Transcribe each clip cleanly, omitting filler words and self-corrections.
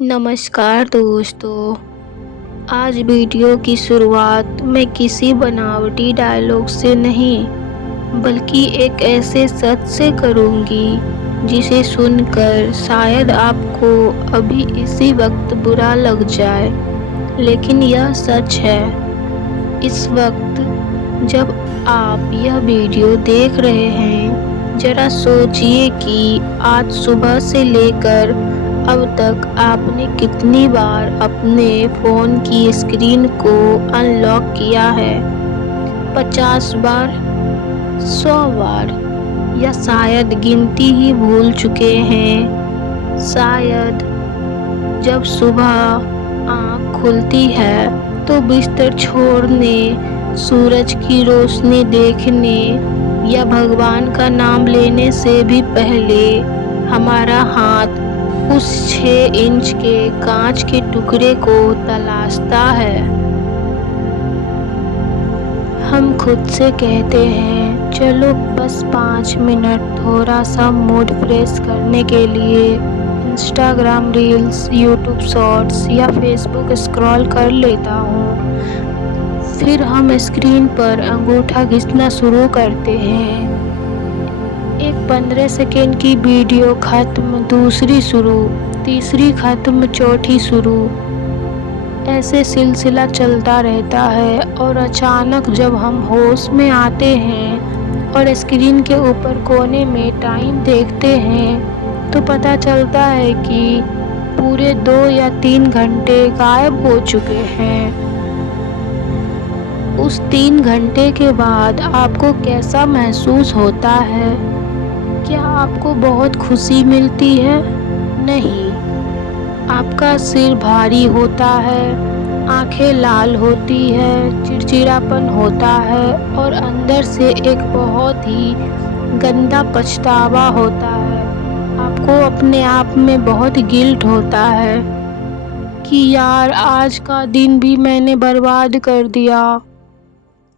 नमस्कार दोस्तों। आज वीडियो की शुरुआत मैं किसी बनावटी डायलॉग से नहीं बल्कि एक ऐसे सच से करूंगी जिसे सुनकर शायद आपको अभी इसी वक्त बुरा लग जाए, लेकिन यह सच है। इस वक्त जब आप यह वीडियो देख रहे हैं, जरा सोचिए कि आज सुबह से लेकर अब तक आपने कितनी बार अपने फ़ोन की स्क्रीन को अनलॉक किया है। 50 बार, 100 बार, या शायद गिनती ही भूल चुके हैं। शायद जब सुबह आँख खुलती है तो बिस्तर छोड़ने, सूरज की रोशनी देखने या भगवान का नाम लेने से भी पहले हमारा हाथ उस 6 इंच के कांच के टुकड़े को तलाशता है। हम खुद से कहते हैं चलो बस 5 मिनट थोड़ा सा मूड फ्रेश करने के लिए इंस्टाग्राम रील्स, यूट्यूब शॉर्ट्स या फेसबुक स्क्रॉल कर लेता हूँ। फिर हम स्क्रीन पर अंगूठा घिसना शुरू करते हैं। एक 15 सेकेंड की वीडियो खत्म, दूसरी शुरू, तीसरी खत्म, चौथी शुरू। ऐसे सिलसिला चलता रहता है और अचानक जब हम होश में आते हैं और स्क्रीन के ऊपर कोने में टाइम देखते हैं तो पता चलता है कि पूरे 2 या 3 घंटे गायब हो चुके हैं। उस 3 घंटे के बाद आपको कैसा महसूस होता है? क्या आपको बहुत खुशी मिलती है? नहीं। आपका सिर भारी होता है, आंखें लाल होती है, चिड़चिड़ापन होता है और अंदर से एक बहुत ही गंदा पछतावा होता है। आपको अपने आप में बहुत गिल्ट होता है कि यार आज का दिन भी मैंने बर्बाद कर दिया।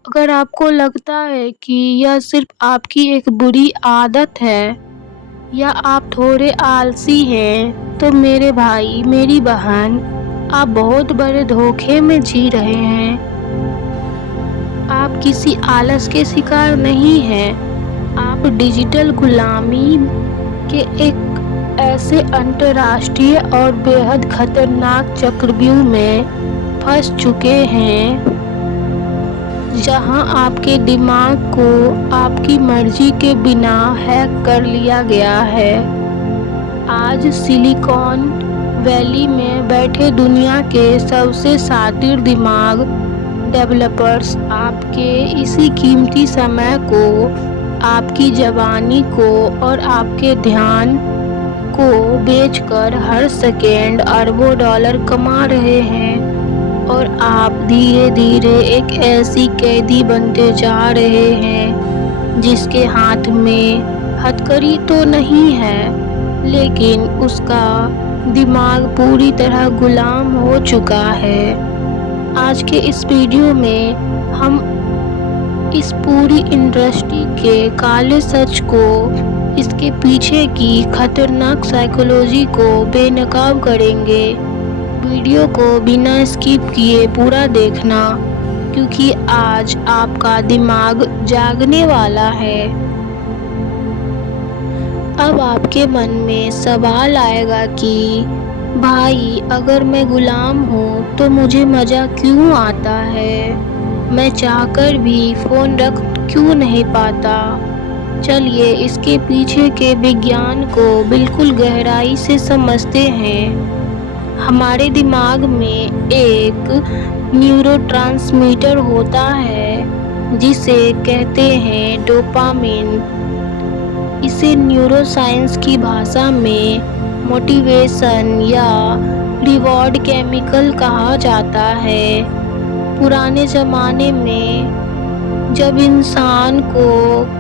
अगर आपको लगता है कि यह सिर्फ आपकी एक बुरी आदत है या आप थोड़े आलसी हैं, तो मेरे भाई, मेरी बहन, आप बहुत बड़े धोखे में जी रहे हैं। आप किसी आलस के शिकार नहीं हैं। आप डिजिटल गुलामी के एक ऐसे अंतर्राष्ट्रीय और बेहद खतरनाक चक्रव्यूह में फंस चुके हैं जहां आपके दिमाग को आपकी मर्जी के बिना हैक कर लिया गया है। आज सिलिकॉन वैली में बैठे दुनिया के सबसे शातिर दिमाग डेवलपर्स आपके इसी कीमती समय को, आपकी जवानी को और आपके ध्यान को बेचकर हर सेकेंड अरबों डॉलर कमा रहे हैं और आप धीरे धीरे एक ऐसी कैदी बनते जा रहे हैं जिसके हाथ में हथकड़ी तो नहीं है, लेकिन उसका दिमाग पूरी तरह गुलाम हो चुका है। आज के इस वीडियो में हम इस पूरी इंडस्ट्री के काले सच को, इसके पीछे की खतरनाक साइकोलॉजी को बेनकाब करेंगे। वीडियो को बिना स्किप किए पूरा देखना, क्योंकि आज आपका दिमाग जागने वाला है। अब आपके मन में सवाल आएगा कि भाई, अगर मैं गुलाम हूँ तो मुझे मज़ा क्यों आता है? मैं चाहकर भी फ़ोन रख क्यों नहीं पाता? चलिए इसके पीछे के विज्ञान को बिल्कुल गहराई से समझते हैं। हमारे दिमाग में एक न्यूरोट्रांसमीटर होता है जिसे कहते हैं डोपामिन। इसे न्यूरोसाइंस की भाषा में मोटिवेशन या रिवॉर्ड केमिकल कहा जाता है। पुराने ज़माने में जब इंसान को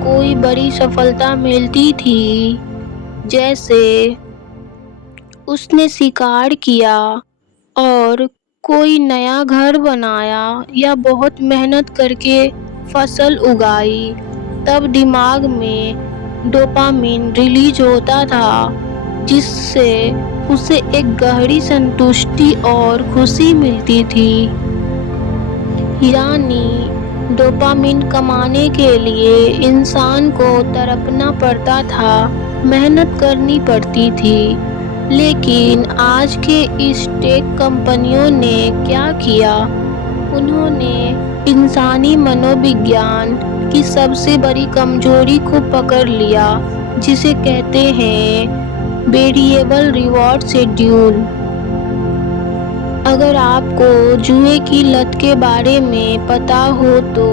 कोई बड़ी सफलता मिलती थी, जैसे उसने शिकार किया और कोई नया घर बनाया या बहुत मेहनत करके फसल उगाई, तब दिमाग में डोपामिन रिलीज होता था जिससे उसे एक गहरी संतुष्टि और खुशी मिलती थी। यानी डोपामिन कमाने के लिए इंसान को तड़पना पड़ता था, मेहनत करनी पड़ती थी। लेकिन आज के इस टेक कंपनियों ने क्या किया? उन्होंने इंसानी मनोविज्ञान की सबसे बड़ी कमजोरी को पकड़ लिया, जिसे कहते हैं वेरिएबल रिवॉर्ड शेड्यूल। अगर आपको जुए की लत के बारे में पता हो तो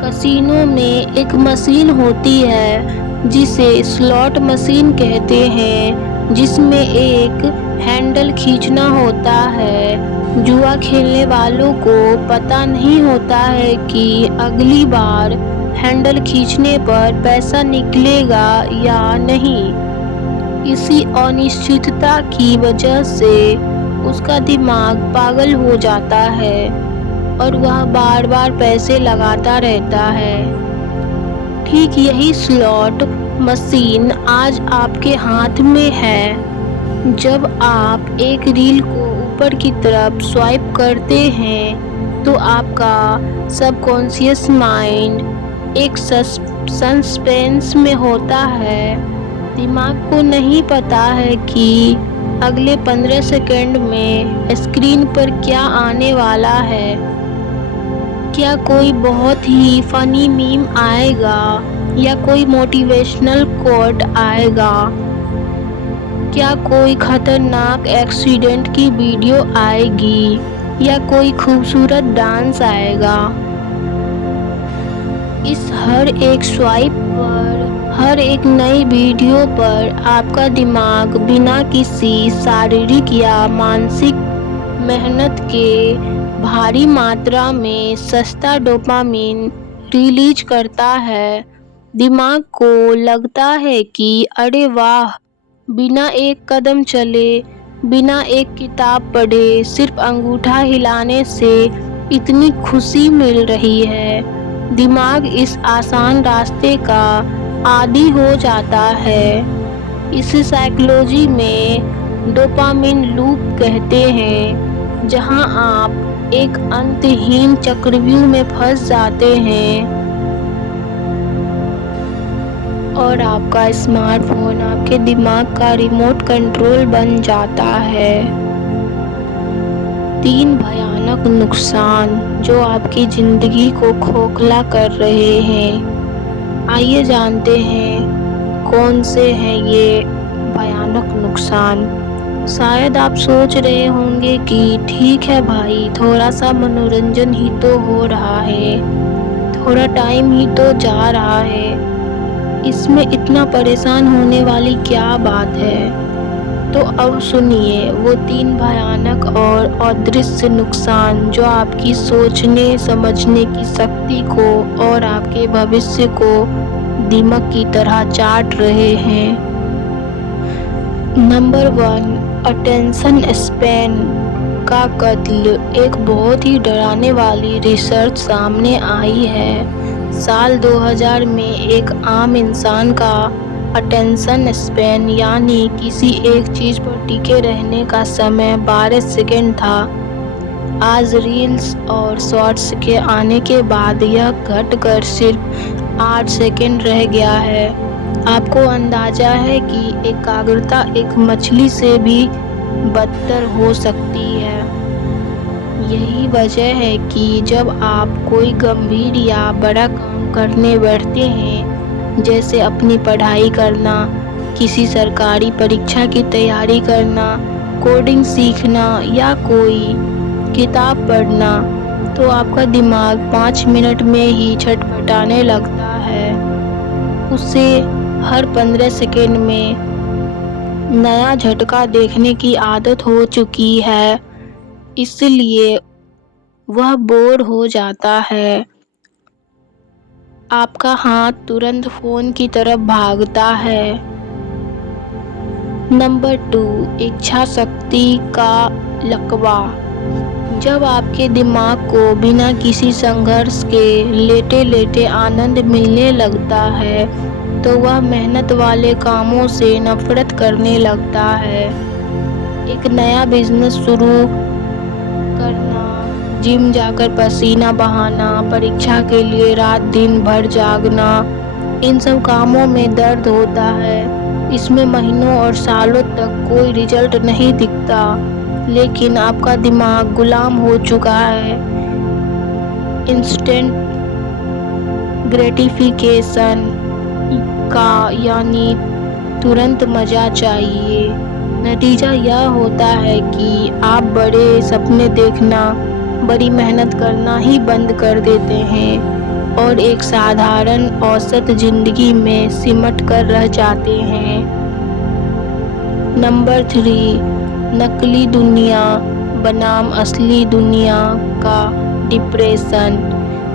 कसिनो में एक मशीन होती है जिसे स्लॉट मशीन कहते हैं, जिसमें एक हैंडल खींचना होता है। जुआ खेलने वालों को पता नहीं होता है कि अगली बार हैंडल खींचने पर पैसा निकलेगा या नहीं। इसी अनिश्चितता की वजह से उसका दिमाग पागल हो जाता है और वह बार बार पैसे लगाता रहता है। ठीक यही स्लॉट मशीन आज आपके हाथ में है। जब आप एक रील को ऊपर की तरफ स्वाइप करते हैं तो आपका सबकॉन्शियस माइंड एक सस्पेंस में होता है। दिमाग को नहीं पता है कि अगले 15 सेकंड में स्क्रीन पर क्या आने वाला है। क्या कोई बहुत ही फनी मीम आएगा या कोई मोटिवेशनल कोट आएगा? क्या कोई खतरनाक एक्सीडेंट की वीडियो आएगी या कोई खूबसूरत डांस आएगा? इस हर एक स्वाइप पर, हर एक नई वीडियो पर आपका दिमाग बिना किसी शारीरिक या मानसिक मेहनत के भारी मात्रा में सस्ता डोपामिन रिलीज करता है। दिमाग को लगता है कि अरे वाह, बिना एक कदम चले, बिना एक किताब पढ़े, सिर्फ अंगूठा हिलाने से इतनी खुशी मिल रही है। दिमाग इस आसान रास्ते का आदी हो जाता है। इसे साइकोलॉजी में डोपामिन लूप कहते हैं, जहां आप एक अंतहीन चक्रव्यूह में फंस जाते हैं और आपका स्मार्टफोन आपके दिमाग का रिमोट कंट्रोल बन जाता है। 3 भयानक नुकसान जो आपकी जिंदगी को खोखला कर रहे हैं। आइए जानते हैं कौन से हैं ये भयानक नुकसान। शायद आप सोच रहे होंगे कि ठीक है भाई, थोड़ा सा मनोरंजन ही तो हो रहा है, थोड़ा टाइम ही तो जा रहा है, इसमें इतना परेशान होने वाली क्या बात है। तो अब सुनिए वो 3 भयानक और अदृश्य नुकसान जो आपकी सोचने समझने की शक्ति को और आपके भविष्य को दीमक की तरह चाट रहे हैं। नंबर 1, अटेंशन स्पैन का कत्ल। एक बहुत ही डराने वाली रिसर्च सामने आई है। साल 2000 में एक आम इंसान का अटेंशन स्पैन यानी किसी एक चीज पर टिके रहने का समय 12 सेकंड था। आज रील्स और शॉर्ट्स के आने के बाद यह घटकर सिर्फ 8 सेकंड रह गया है। आपको अंदाजा है कि एकाग्रता एक मछली से भी बदतर हो सकती है। यही वजह है कि जब आप कोई गंभीर या बड़ा काम करने बैठते हैं, जैसे अपनी पढ़ाई करना, किसी सरकारी परीक्षा की तैयारी करना, कोडिंग सीखना या कोई किताब पढ़ना, तो आपका दिमाग 5 मिनट में ही छटपटाने लगता है। उसे हर 15 सेकंड में नया झटका देखने की आदत हो चुकी है, इसलिए वह बोर हो जाता है। आपका हाथ तुरंत फोन की तरफ भागता है। नंबर 2, इच्छा शक्ति का लकवा। जब आपके दिमाग को बिना किसी संघर्ष के लेटे लेटे आनंद मिलने लगता है तो वह मेहनत वाले कामों से नफरत करने लगता है। ایک نیا بزنس شروع کرنا، جم جا کر پسینہ بہانا، پریکشا کے لیے رات دن بھر جاگنا، ان سب کاموں میں درد ہوتا ہے۔ اس میں مہینوں اور سالوں تک کوئی رزلٹ نہیں دکھتا، لیکن آپ کا دماغ غلام ہو چکا ہے انسٹنٹ گریٹیفیکیشن کا، یعنی ترنت مزہ چاہیے۔ نتیجہ یہ ہوتا ہے کہ آپ بڑے سپنے دیکھنا، بڑی محنت کرنا ہی بند کر دیتے ہیں اور ایک سادھارن اوسط زندگی میں سمٹ کر رہ جاتے ہیں۔ نمبر 3، نقلی دنیا بنام اصلی دنیا کا ڈپریشن۔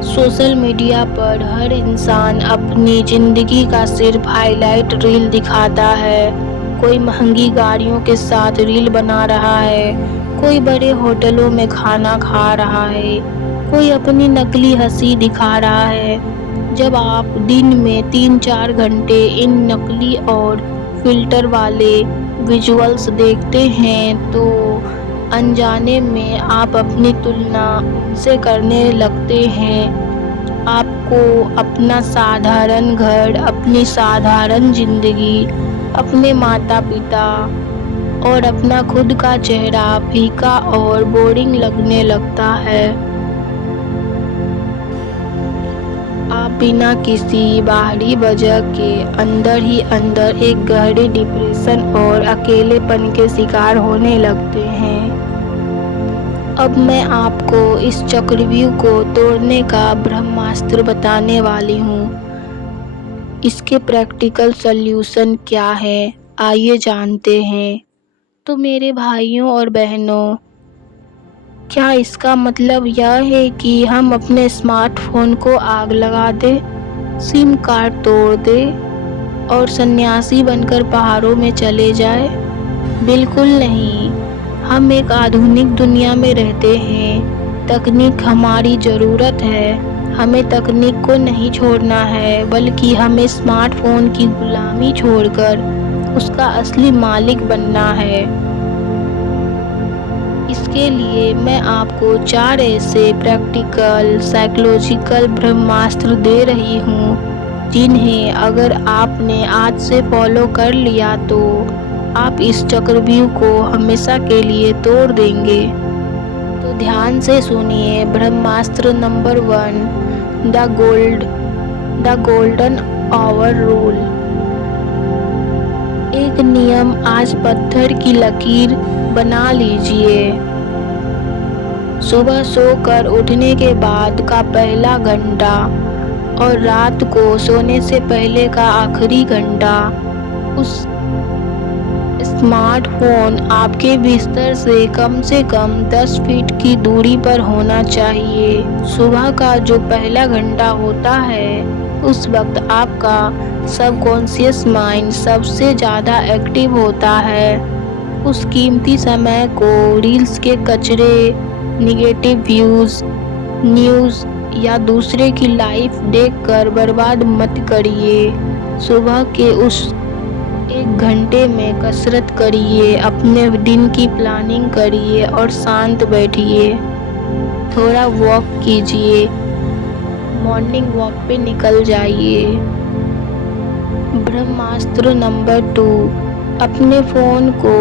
سوشل میڈیا پر ہر انسان اپنی زندگی کا صرف ہائی لائٹ ریل دکھاتا ہے۔ کوئی مہنگی گاڑیوں کے ساتھ ریل بنا رہا ہے، کوئی بڑے ہوٹلوں میں کھانا کھا رہا ہے، کوئی اپنی نقلی ہنسی دکھا رہا ہے۔ جب آپ دن میں 3-4 گھنٹے ان نقلی اور فلٹر والے ویژولز دیکھتے ہیں تو انجانے میں آپ اپنی تلنا ان سے کرنے لگتے ہیں۔ آپ کو اپنا سادھارن گھر، اپنی سادھارن زندگی، اپنے ماتا پتا اور اپنا خود کا چہرہ پھیکا اور بورنگ لگنے لگتا ہے۔ آپ بنا کسی باہری وجہ کے اندر ہی اندر ایک گہرے ڈپریشن اور اکیلے پن کے شکار ہونے لگتے ہیں۔ اب میں آپ کو اس چکرویو کو توڑنے کا برہماستر بتانے والی ہوں۔ اس کے پریکٹیکل سولوشن کیا ہے، آئیے جانتے ہیں۔ تو میرے بھائیوں اور بہنوں، کیا اس کا مطلب یہ ہے کہ ہم اپنے اسمارٹ فون کو آگ لگا دیں، سم کارڈ توڑ دیں اور سنیاسی بن کر پہاڑوں میں چلے جائیں؟ بالکل نہیں۔ ہم ایک آدھونک دنیا میں رہتے ہیں، تکنیک ہماری ضرورت ہے۔ ہمیں تکنیک کو نہیں چھوڑنا ہے، بلکہ ہمیں اسمارٹ فون کی غلامی چھوڑ کر اس کا اصلی مالک بننا ہے۔ اس کے لیے میں آپ کو 4 ایسے پریکٹیکل سائیکولوجیکل برہماستر دے رہی ہوں جنہیں اگر آپ نے آج سے فالو کر لیا تو آپ اس چکرویو کو ہمیشہ کے لیے توڑ دیں گے۔ تو دھیان سے سنیے۔ برہماستر نمبر 1، دا گولڈن آور رول۔ ایک نیم آج پتھر کی لکیر بنا لیجیے۔ صبح سو کر اٹھنے کے بعد کا پہلا گھنٹہ اور رات کو سونے سے پہلے کا آخری گھنٹہ اس اسمارٹ فون آپ کے بستر سے کم 10 فٹ کی دوری پر ہونا چاہیے۔ صبح کا جو پہلا گھنٹہ ہوتا ہے اس وقت آپ کا سب کانشیس مائنڈ سب سے زیادہ ایکٹیو ہوتا ہے۔ اس قیمتی سمے کو ریلز کے کچرے، نیگیٹو ویوز، نیوز یا دوسرے کی لائف دیکھ کر برباد مت کریے۔ صبح کے اس 1 گھنٹے میں کسرت کریے، اپنے دن کی پلاننگ کریے اور شانت بیٹھیے۔ تھوڑا واک کیجیے، مارننگ واک پہ نکل جائیے۔ برہماستر نمبر 2، اپنے فون کو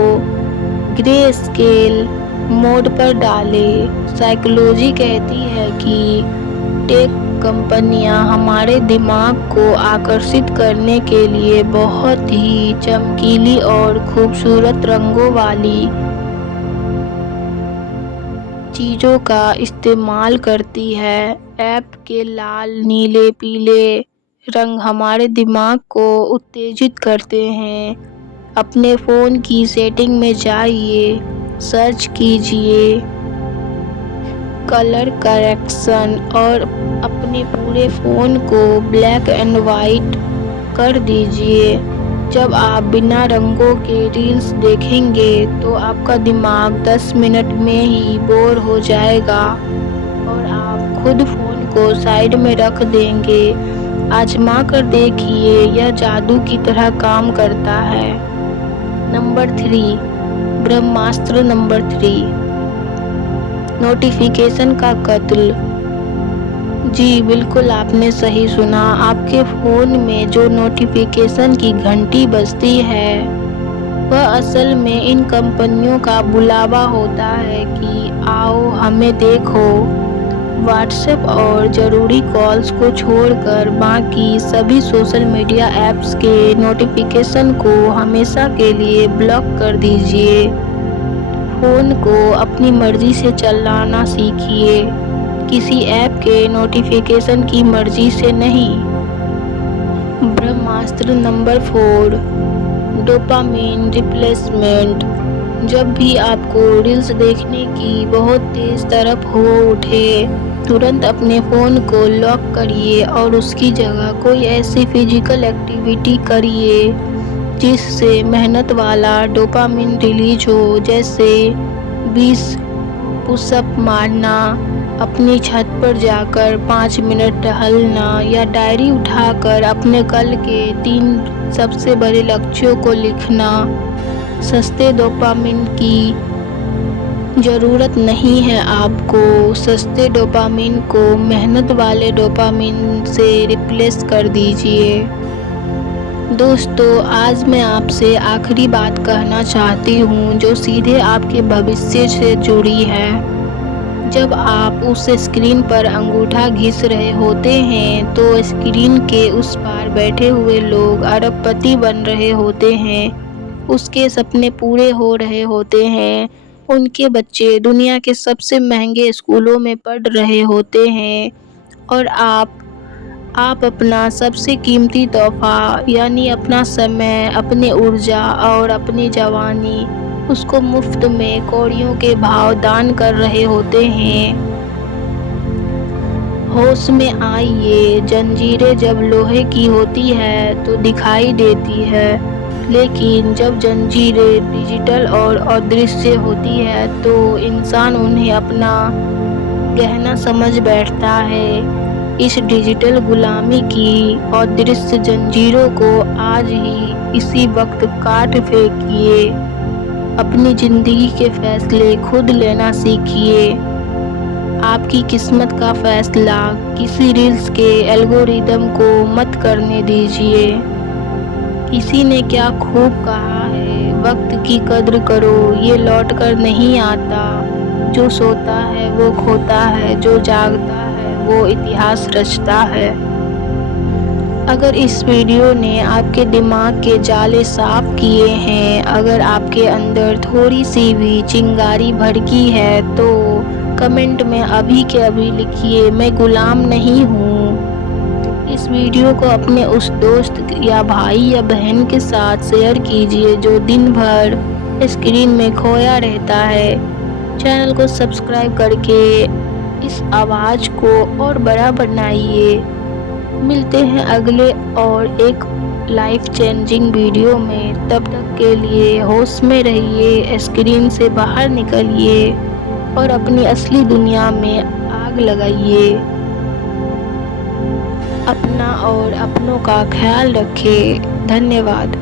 گرے اسکیل موڈ پر ڈالیں۔ سائیکولوجی کہتی ہے کہ ٹیک کمپنیاں ہمارے دماغ کو آکرشت کرنے کے لیے بہت ہی چمکیلی اور خوبصورت رنگوں والی چیزوں کا استعمال کرتی ہے۔ ایپ کے لال، نیلے، پیلے رنگ ہمارے دماغ کو اتےجت کرتے ہیں۔ اپنے فون کی سیٹنگ میں جائیے، سرچ کیجیے کلر کریکشن اور اپنے پورے فون کو بلیک اینڈ وائٹ کر دیجیے۔ جب آپ بنا رنگوں کے ریلز دیکھیں گے تو آپ کا دماغ 10 منٹ میں ہی بور ہو جائے گا اور آپ خود فون کو سائیڈ میں رکھ دیں گے۔ آزما کر دیکھیے، یہ جادو کی طرح کام کرتا ہے۔ نمبر 3، ब्रह्मास्त्र नंबर 3, नोटिफिकेशन का कत्ल। जी बिल्कुल, आपने सही सुना। आपके फ़ोन में जो नोटिफिकेशन की घंटी बजती है वह असल में इन कंपनियों का बुलावा होता है कि आओ हमें देखो। व्हाट्सएप और ज़रूरी कॉल्स को छोड़कर बाकी सभी सोशल मीडिया ऐप्स के नोटिफिकेशन को हमेशा के लिए ब्लॉक कर दीजिए। फ़ोन को अपनी मर्ज़ी से चलाना सीखिए, किसी ऐप के नोटिफिकेशन की मर्ज़ी से नहीं। ब्रह्मास्त्र नंबर 4, डोपामिन रिप्लेसमेंट। जब भी आपको रील्स देखने की बहुत तेज़ तरफ हो उठे, तुरंत अपने फ़ोन को लॉक करिए और उसकी जगह कोई ऐसी फिजिकल एक्टिविटी करिए जिससे मेहनत वाला डोपामिन रिलीज हो, जैसे 20 पुशअप मारना, अपनी छत पर जाकर 5 मिनट टहलना या डायरी उठाकर अपने कल के 3 सबसे बड़े लक्ष्यों को लिखना। सस्ते डोपामिन की ज़रूरत नहीं है आपको। सस्ते डोपामिन को मेहनत वाले डोपामिन से रिप्लेस कर दीजिए। दोस्तों, आज मैं आपसे आखिरी बात कहना चाहती हूँ जो सीधे आपके भविष्य से जुड़ी है। जब आप उस स्क्रीन पर अंगूठा घिस रहे होते हैं तो स्क्रीन के उस पार बैठे हुए लोग अरबपति बन रहे होते हैं, उसके सपने पूरे हो रहे होते हैं, उनके बच्चे दुनिया के सबसे महंगे स्कूलों में पढ़ रहे होते हैं और आप अपना सबसे कीमती तोहफा यानी अपना समय, अपनी ऊर्जा और अपनी जवानी उसको मुफ्त में कौड़ियों के भाव दान कर रहे होते हैं। होश में आइए। जंजीरें जब लोहे की होती है तो दिखाई देती है, लेकिन जब जंजीरें डिजिटल और अदृश्य होती है तो इंसान उन्हें अपना गहना समझ बैठता है। इस डिजिटल गुलामी की अदृश्य जंजीरों को आज ही इसी वक्त काट फेंकिए। अपनी जिंदगी के फैसले खुद लेना सीखिए। आपकी किस्मत का फैसला किसी रील्स के एल्गोरिदम को मत करने दीजिए। किसी ने क्या खूब कहा है, वक्त की कद्र करो, ये लौट कर नहीं आता। जो सोता है वो खोता है, जो जागता है वो इतिहास रचता है। अगर इस वीडियो ने आपके दिमाग के जाले साफ किए हैं, अगर आपके अंदर थोड़ी सी भी चिंगारी भड़की है तो कमेंट में अभी के अभी लिखिए, मैं गुलाम नहीं हूँ। इस वीडियो को अपने उस दोस्त या भाई या बहन के साथ शेयर कीजिए जो दिन भर स्क्रीन में खोया रहता है। चैनल को सब्सक्राइब करके इस आवाज़ को और बड़ा बनाइए। मिलते हैं अगले और एक लाइफ चेंजिंग वीडियो में। तब तक के लिए होश में रहिए, स्क्रीन से बाहर निकलिए और अपनी असली दुनिया में आग लगाइए। अपना और अपनों का ख्याल रखें। धन्यवाद।